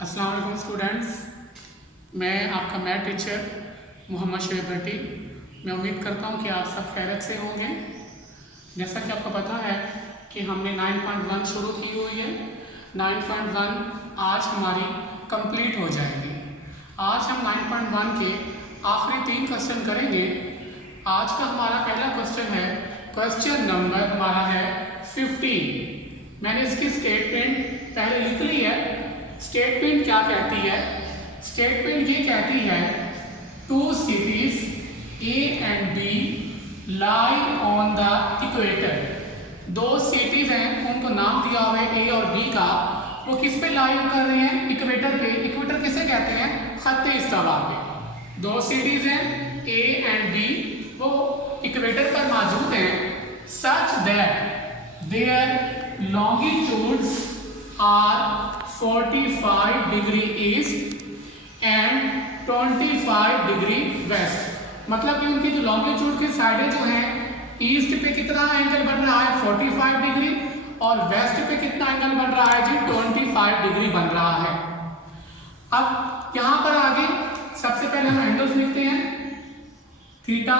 अस्सलाम वालेकुम स्टूडेंट्स, मैं आपका मैथ टीचर मोहम्मद शुएब भट्टी। मैं उम्मीद करता हूँ कि आप सब खैरियत से होंगे। जैसा कि आपको पता है कि हमने 9.1 शुरू की हुई है। 9.1 आज हमारी कंप्लीट हो जाएगी। आज हम 9.1 के आखिरी 3 क्वेश्चन करेंगे। आज का हमारा पहला क्वेश्चन है, क्वेश्चन नंबर हमारा है 15। मैंने इसकी स्टेटमेंट पहले लिख ली है। स्टेटमेंट क्या कहती है? स्टेटमेंट ये कहती है, two cities A and B lie on the equator. दो सिटीज हैं, उनको नाम दिया हुआ है ए और बी का। वो किस पे लाई कर रहे हैं? इक्वेटर पे। इक्वेटर किसे कहते हैं? खत्ते इस्तिवा पे। दो सिटीज हैं ए एंड बी, वो इक्वेटर पर मौजूद हैं। Such that their longitudes are 45 degree east and 25 degree west. मतलब कि उनकी जो लॉन्गिट्यूड की साइडें जो हैं, ईस्ट पे कितना एंगल बन रहा है? 45 डिग्री। और वेस्ट पे कितना एंगल बन रहा है जी? 25 डिग्री बन रहा है। अब यहां पर आगे सबसे पहले हम एंगल्स लिखते हैं। थीटा,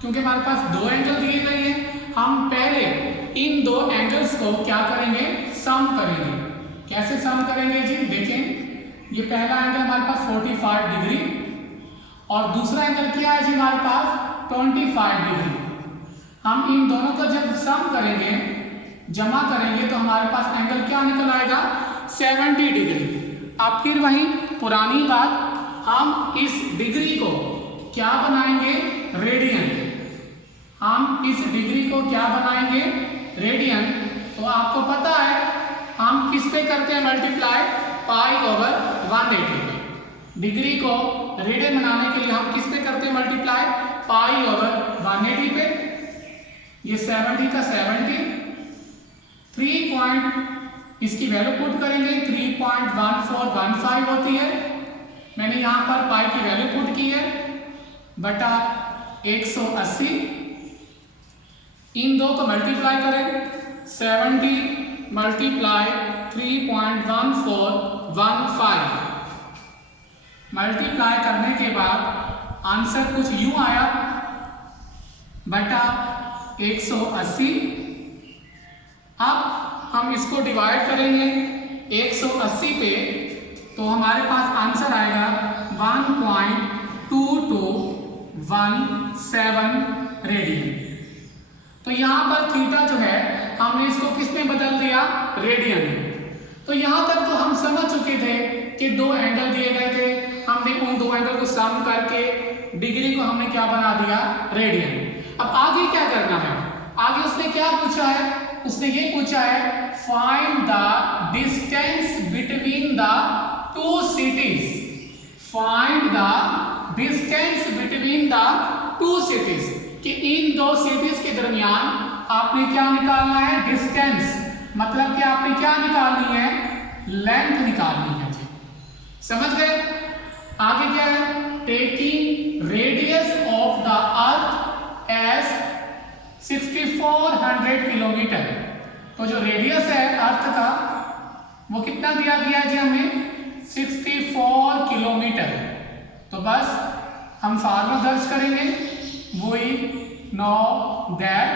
क्योंकि हमारे पास दो एंगल दिए गए हैं, हम पहले इन दो एंगल्स को क्या करेंगे? सम करेंगे। कैसे सम करेंगे जी? देखें, ये पहला एंगल हमारे पास 45 डिग्री और दूसरा एंगल क्या है जी हमारे पास? 25 डिग्री। हम इन दोनों को जब सम करेंगे, जमा करेंगे, तो हमारे पास एंगल क्या निकल आएगा? 70 डिग्री। अब फिर वही पुरानी बात, हम इस डिग्री को क्या बनाएंगे? रेडियन। हम इस डिग्री को क्या बनाएंगे? रेडियन। तो आपको पता है हम किस पे करते हैं मल्टीप्लाई? पाई ओवर 180 पे। डिग्री को रेडियन बनाने के लिए हम किस पे करते हैं मल्टीप्लाई? पाई ओवर 180 पे। ये 70 का 70, 3 इसकी वैल्यू पुट करेंगे, 3.1415 होती है। मैंने यहां पर पाई की वैल्यू पुट की है, बटा 180। इन दो को मल्टीप्लाई करें, 70 मल्टीप्लाई 3.1415। मल्टीप्लाई करने के बाद आंसर कुछ यूं आया, बटा 180। अब हम इसको डिवाइड करेंगे 180 पे, तो हमारे पास आंसर आएगा 1.2217 रेडियन। तो यहां पर थीटा जो है, हमने इसको किस में बदल दिया? रेडियन में। तो यहां तक तो हम समझ चुके थे कि दो एंगल दिए गए थे, हमने उन दो एंगल को सम करके डिग्री को हमने क्या बना दिया? रेडियन। अब आगे क्या करना है? आगे उसने क्या पूछा है? उसने ये पूछा है, find the distance between the two cities. Find the distance between the two cities, कि इन दो सिटीज के दरमियान आपने क्या निकालना है? डिस्टेंस। मतलब कि आपने क्या निकालनी है? लेंथ निकालनी है जी। समझ गए? आगे क्या है? Taking radius of the earth as 6400 kilometre. तो जो रेडियस है अर्थ का, वो कितना दिया गया है जी हमें? 64 किलोमीटर। तो बस हम फार्मूला दर्ज करेंगे, वही know that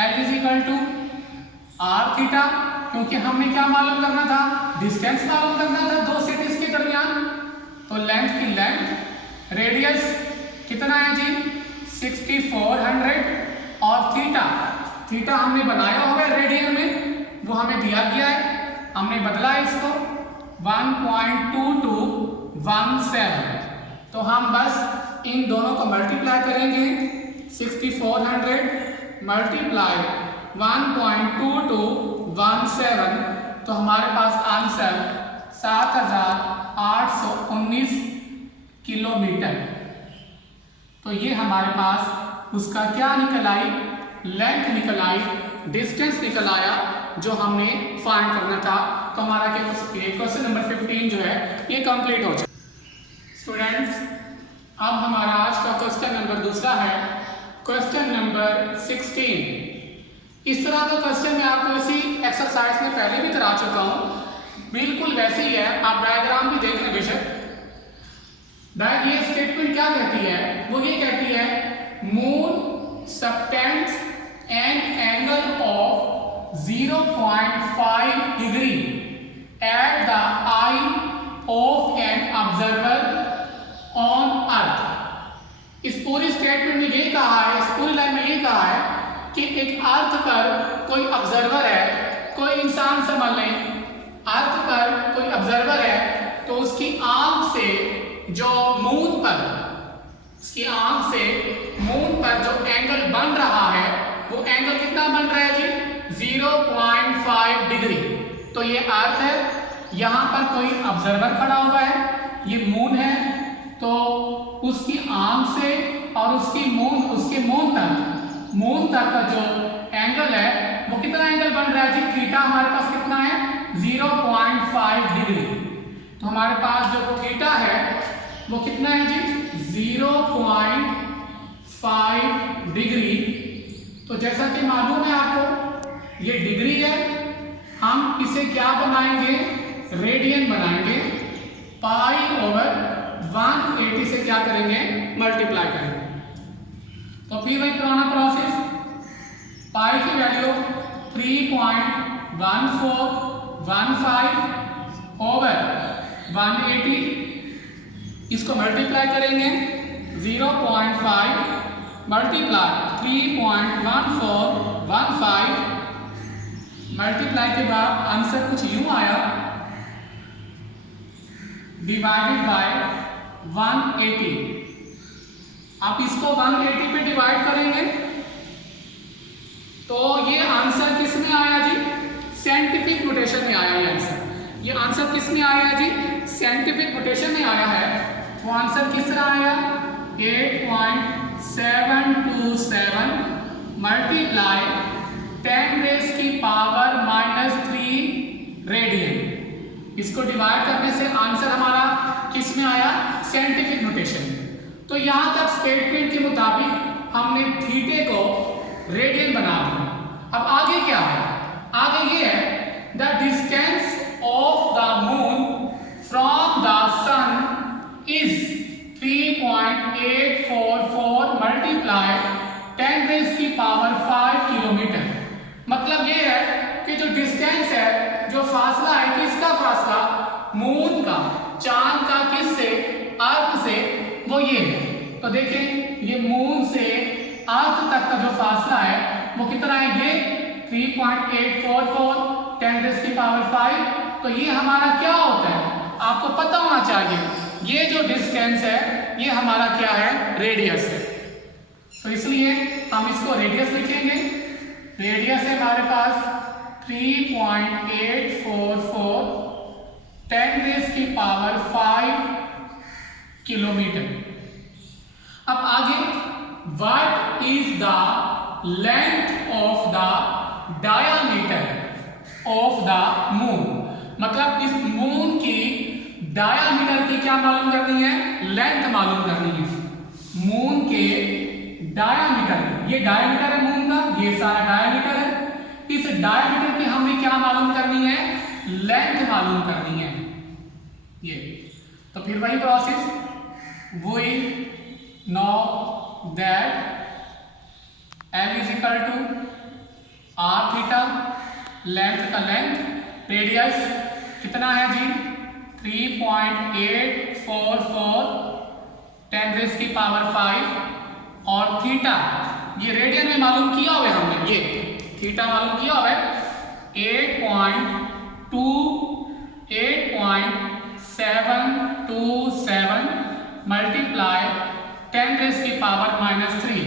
L is equal to R theta, क्योंकि हमने क्या मालूम करना था? डिस्टेंस मालूम करना था दो सिटीज के दरमियान। तो लेंथ की लेंथ, रेडियस कितना है जी? 6400। और थीटा, थीटा हमने बनाया होगा रेडियन में, वो हमें दिया गया है, हमने बदला है इसको 1.2217। तो हम बस इन दोनों को मल्टीप्लाई करेंगे, 6400 मल्टीप्लाई 1.2217, तो हमारे पास आंसर 7819 किलोमीटर। तो ये हमारे पास उसका क्या निकल आई? लेंथ निकल आई, डिस्टेंस निकल आया, जो हमने फाइंड करना था। तो हमारा क्वेश्चन नंबर 15 जो है ये कंप्लीट हो जाए। स्टूडेंट्स, अब हमारा आज का क्वेश्चन नंबर दूसरा है, क्वेश्चन नंबर 16। इस तरह का क्वेश्चन मैं आपको इसी एक्सरसाइज में पहले भी करा चुका हूँ। बिल्कुल वैसी ही है, आप डायग्राम भी देख लें बेशक। ये स्टेटमेंट क्या कहती है, वो ये कहती है moon subtends an angle of 0.5 degree at the I of an observer on earth. इस पूरी स्टेटमेंट में ये कहा है, इस पूरी लाइन में ये कहा है कि एक अर्थ पर कोई ऑब्जर्वर है, कोई इंसान समझ लें, अर्थ पर कोई ऑब्जर्वर है तो उसकी आंख से जो मून पर, उसकी आंख से मून पर जो एंगल बन रहा है वो एंगल कितना बन रहा है जी, 0.5 डिग्री। तो ये अर्थ है, यहाँ पर कोई ऑब्जर्वर खड़ा हुआ है, ये मून है, तो उसकी आंख से और उसके मून तक का जो एंगल है वो कितना एंगल बन रहा है जी, थीटा हमारे पास कितना है, 0.5 डिग्री। तो हमारे पास जो थीटा है वो कितना है जी, 0.5 डिग्री। तो जैसा कि मालूम है आपको ये डिग्री है, हम इसे क्या बनाएंगे, रेडियन बनाएंगे, π/180 से क्या करेंगे, मल्टीप्लाई करेंगे। तो फिर वही पुराना प्रोसेस, पाई की वैल्यू 3.1415/180, इसको मल्टीप्लाई करेंगे, 0.5 मल्टीप्लाई 3.1415 मल्टीप्लाई के बाद आंसर कुछ यूं आया, डिवाइडेड बाय 180। आप इसको 180 पे डिवाइड करेंगे तो ये आंसर किस में आया जी, साइंटिफिक नोटेशन में आया। ये आंसर किस में आया जी, साइंटिफिक नोटेशन में आया है। वो आंसर किस तरह आया, 8.727 मल्टीप्लाई 10⁻³ रेडियन। इसको डिवाइड करने से आंसर हमारा किस में आया, साइंटिफिक नोटेशन। तो यहां तक स्टेटमेंट के मुताबिक हमने थीटे को रेडियन बना दिया। अब आगे क्या है, आगे ये है the distance of the moon from the sun is 3.844 multiply 10⁻⁵ kilometre. मतलब ये है कि जो डिस्टेंस है, जो फासला है, किसका फासला, मून का, चांद का, किससे, अर्थ से, वो ये है। तो देखें ये मून से अर्थ तक का जो फासला है वो कितना है, ये 3.844 10⁵। तो ये हमारा क्या होता है, आपको पता होना चाहिए, ये जो डिस्टेंस है ये हमारा क्या है, रेडियस है। तो इसलिए हम इसको रेडियस लिखेंगे। रेडियस है हमारे पास 3.844 10⁵ किलोमीटर। अब आगे, what is the length of the diameter of the moon. मतलब इस मून की डायामीटर की क्या मालूम करनी है, लेंथ मालूम करनी है। मून के डायामीटर, ये डायामीटर है मून का, ये सारा डायामीटर है, इस डायामीटर की हमें क्या मालूम करनी है, लेंथ मालूम करनी है ये। तो फिर वही process, we know that L = r theta, length का लेंथ, रेडियस कितना है जी, 3.844 10⁵, और थीटा ये रेडियन में मालूम किया हुआ है हमने, ये थीटा मालूम किया हुआ है 8.727 मल्टीप्लाई 10⁻⁻3।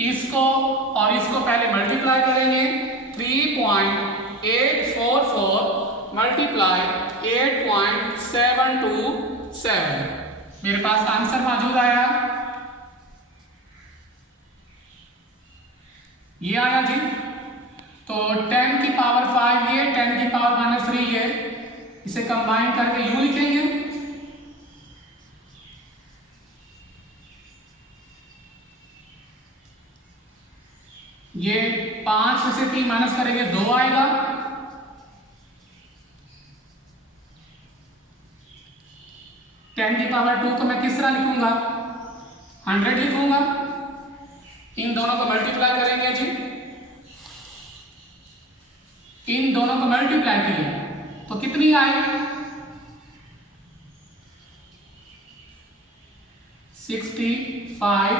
इसको और इसको पहले मल्टीप्लाई करेंगे, 3.844 मल्टीप्लाई 8.727। मेरे पास आंसर मौजूद आया, ये आया जी। तो 10⁵ ये, 10⁻³ ये, इसे कंबाइन करके यूं लिखेंगे, ये 5 में से 3 माइनस करेंगे 2 आएगा, 10⁻² को मैं किस तरह लिखूंगा, 100 लिखूंगा। इन दोनों को मल्टीप्लाई करेंगे जी, इन दोनों को मल्टीप्लाई किया तो कितनी आई, 65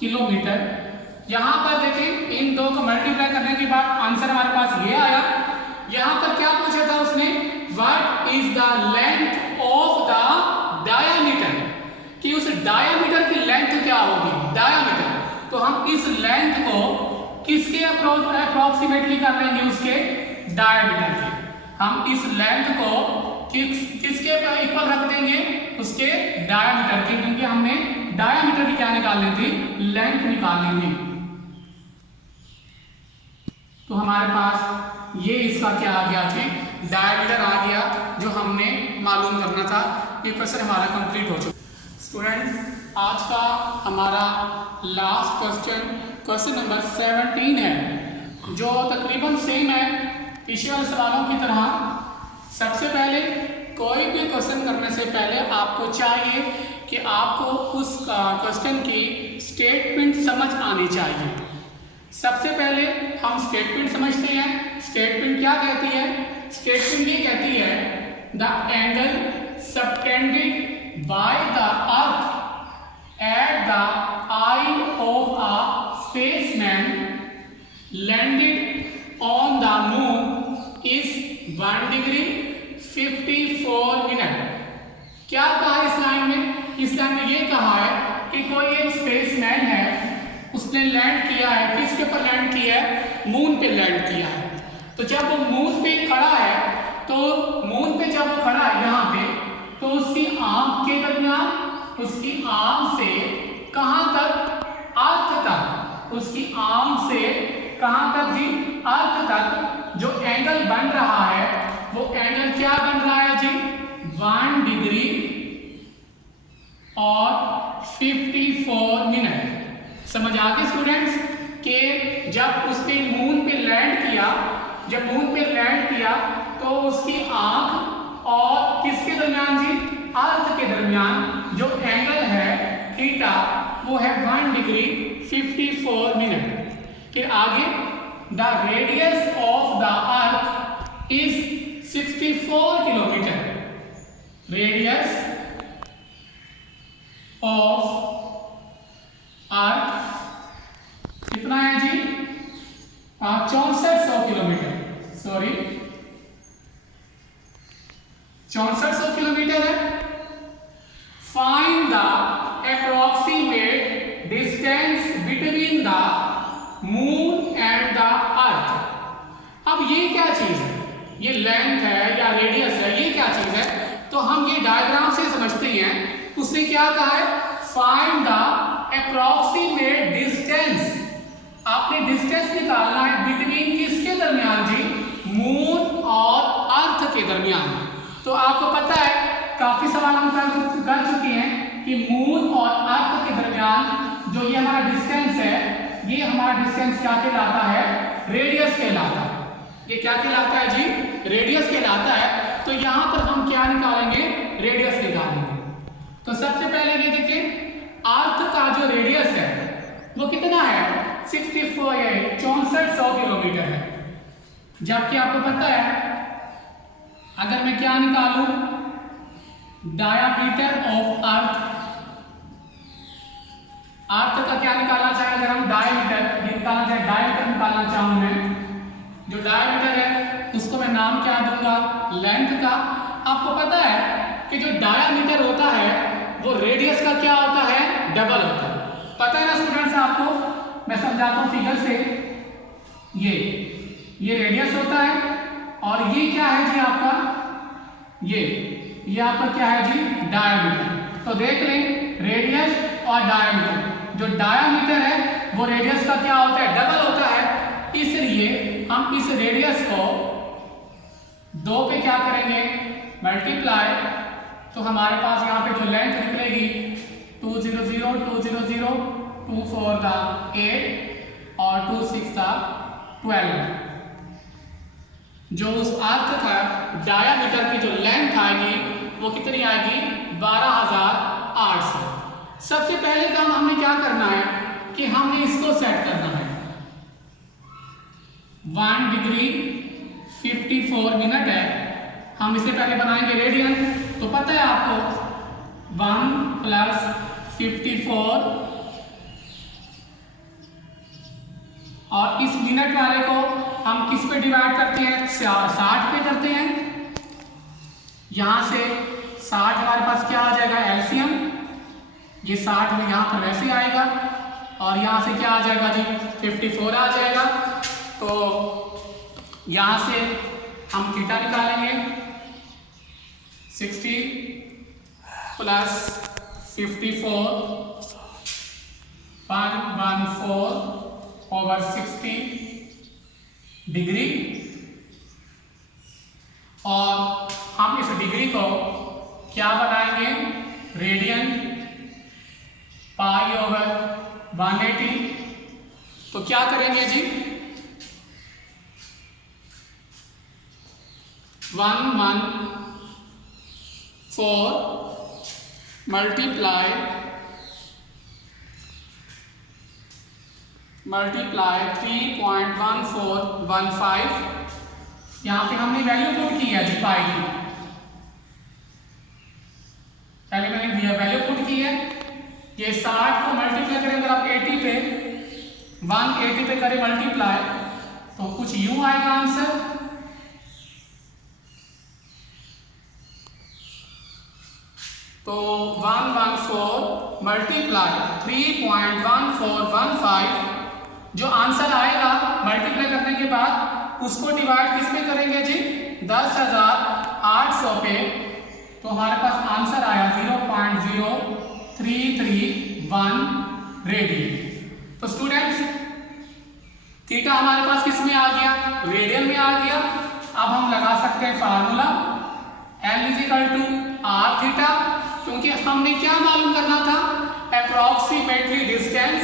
किलोमीटर। यहां पर देखें, इन दो को मल्टीप्लाई करने के बाद आंसर हमारे पास ये आया। यहां पर क्या पूछा था उसने, what is the length of the diameter, कि उस डायामीटर की लेंथ क्या होगी, डायामीटर। तो हम इस लेंथ को किसके अप्रोक्सीमेटली कर लेंगे, उसके डायामीटर के। हम इस लेंथ को किसके इक्वल रख देंगे, उसके डायामीटर के, क्योंकि हमने डायामीटर की क्या निकालनी थी, लेंथ निकालनी थी। तो हमारे पास ये इसका क्या आ गया जी, डायामीटर आ गया, जो हमने मालूम करना था। ये क्वेश्चन हमारा कंप्लीट हो चुका। स्टूडेंट्स, आज का हमारा लास्ट क्वेश्चन नंबर 17 है, जो तकरीबन सेम है पिछले वाले सवालों की तरह। सबसे पहले कोई भी क्वेश्चन करने से पहले आपको चाहिए कि आपको उस क्वेश्चन की स्टेटमेंट समझ आनी चाहिए। सबसे पहले हम स्टेटमेंट समझते हैं। स्टेटमेंट क्या कहती है, स्टेटमेंट ये कहती है, the angle subtended by the earth at the I of a spaceman landed on the moon is 1 degree 54 minute. क्या कहा इस लाइन में, इस लाइन में ये कहा है कि कोई एक स्पेसमैन है, उसने लैंड किया है, किसके ऊपर लैंड किया है, मून पे लैंड किया है। तो जब वो मून पे खड़ा है, तो मून पे जब वो खड़ा है यहाँ पे, तो उसकी आंख के दरमियान, उसकी आंख से कहां तक, अर्थ तक, उसकी आंख से कहां तक जी, अर्थ तक जो एंगल बन रहा है, वो एंगल क्या बन रहा है जी, 1 डिग्री और 54 मिनट। समझ आ गए स्टूडेंट्स, कि जब उसने मून पे लैंड किया, जब मून पे लैंड किया, तो उसकी आंख और किसके दरमियान जी, अर्थ के दरमियान जो एंगल है थीटा, वो है 1 डिग्री 54 मिनट। फिर आगे, the radius of the earth is 64 kilometre. Radius of earth कितना है जी, 6400 किलोमीटर, सॉरी 6400 किलोमीटर है। Find the approximate distance between the moon and the earth. अब ये क्या चीज है, ये लेंथ है या रेडियस है, ये क्या चीज है, तो हम ये डायग्राम से समझते हैं। उसने क्या कहा है, फाइंड द अप्रोक्सीमेट डिस्टेंस, आपने डिस्टेंस निकालना है बिटवीन किसके दरमियान जी, मून और अर्थ के दरमियान। तो आपको पता है, काफी सवाल हम कर चुके हैं कि मून और अर्थ के दरमियान जो ये हमारा डिस्टेंस है, ये हमारा डिस्टेंस क्या कहलाता है, रेडियस कहलाता है। ये क्या कहलाता है जी, रेडियस कहलाता है। तो यहां पर हम क्या निकालेंगे, रेडियस निकालेंगे। तो सबसे पहले ये देखिए, अर्थ का जो रेडियस है वो कितना है, 6400 किलोमीटर है। जबकि आपको पता है, अगर मैं क्या निकालूं, डायामीटर ऑफ अर्थ, अर्थ का क्या निकालना चाहे, अगर हम डायमीटर निकालना चाहे, डायमीटर निकालना चाहूं मैं, जो डायमीटर है उसको मैं नाम क्या दूंगा, लेंथ का। आपको पता है कि जो डायमीटर होता है वो रेडियस का क्या होता है, डबल होता है। पता है ना स्टूडेंट्स आपको, मैं समझाता हूं फिगर से। ये रेडियस होता है, और ये क्या है जी आपका, ये आपका क्या है जी, डायमीटर। तो देख लें, रेडियस और डायमीटर, जो डायमीटर है वो रेडियस का क्या होता है, डबल होता है। इसलिए हम इस रेडियस को 2 पे क्या करेंगे, मल्टीप्लाई। तो हमारे पास यहाँ पे जो लेंथ निकलेगी 200, 200, 2 4 द 8 और 2 6 द 12। जो उस अर्थ का डायामीटर की जो लेंथ आएगी वो कितनी आएगी, 12,800। सबसे पहले काम हमने क्या करना है कि हमने इसको सेट करना है। 1 डिग्री 54 मिनट है, हम इसे पहले बनाएंगे रेडियन। तो पता है आपको 1 + 54 और इस मिनट वाले को हम किस पे डिवाइड करते हैं, 60 पे करते हैं। यहां से 60 हमारे पास क्या आ जाएगा, एलसीएम। ये 60 में यहां पर वैसे आएगा और यहां से क्या आ जाएगा जी, 54 आ जाएगा। तो यहां से हम थीटा निकालेंगे, 60 + 54 114/60 डिग्री। और हम इस डिग्री को क्या बनाएंगे, रेडियन π/180। तो क्या करेंगे जी, 114 मल्टीप्लाई 3.1415। यहां पे हमने वैल्यू पुट की है जी पाई की, पहले मैंने दिया वैल्यू पुट की है। ये 60 को मल्टीप्लाई करें अगर आप 80 पे 180 पे करें मल्टीप्लाई तो कुछ यूं आएगा आंसर। तो 114 मल्टीप्लाई 3.1415 जो आंसर आएगा मल्टीप्लाई करने के बाद उसको डिवाइड किस पे करेंगे जी, 10,800 पे। तो हमारे पास आंसर आया 0.0331 रेडियन। तो स्टूडेंट्स थीटा हमारे पास किस में आ गया, रेडियन में आ गया। अब हम लगा सकते हैं फार्मूला L = r थीटा, क्योंकि हमने क्या मालूम करना था, अप्रॉक्सीमेटली डिस्टेंस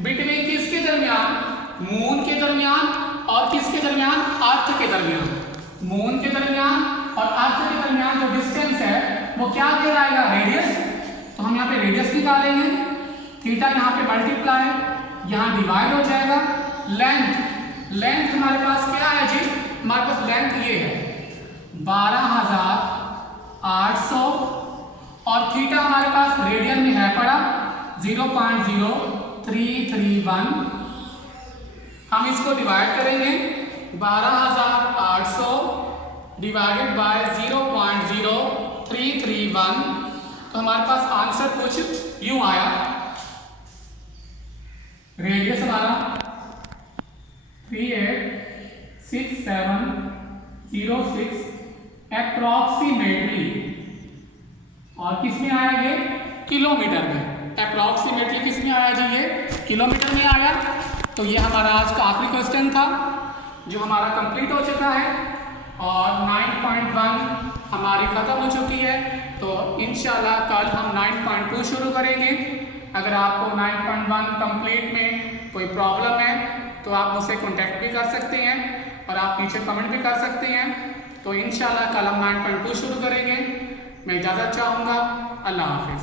बिटवीन किसके दरमियान, मून के दरमियान और किसके दरमियान, अर्थ के दरमियान। मून के दरमियान और अर्थ के दरमियान जो डिस्टेंस है वो क्या कहलाएगा, रेडियस। तो हम यहाँ पे रेडियस निकालेंगे, थीटा यहाँ पे मल्टीप्लाई, यहाँ डिवाइड हो जाएगा। लेंथ हमारे पास क्या है जी, हमारे पास लेंथ ये है 12,800 और थीटा हमारे पास रेडियन में है पड़ा 0.0331। हम इसको डिवाइड करेंगे, 12,800 डिवाइडेड बाय 0.0331। तो हमारे पास आंसर कुछ यूं आया। रेडियस हमारा 386706 अप्रॉक्सीमेटली, और किस में आया ये, किलोमीटर में। अप्रॉक्सीमेटली किस में आया जी, ये किलोमीटर में आया। तो ये हमारा आज का आखिरी क्वेश्चन था जो हमारा कंप्लीट हो चुका है और 9.1 हमारी ख़त्म हो चुकी है। तो इंशाल्लाह कल हम 9.2 शुरू करेंगे। अगर आपको 9.1 कंप्लीट में कोई प्रॉब्लम है तो आप मुझसे कांटेक्ट भी कर सकते हैं और आप नीचे कमेंट भी कर सकते हैं। तो इंशाल्लाह कल हम 9.2 शुरू करेंगे। मैं इजाज़त चाहूँगा। अल्लाह हाफिज़।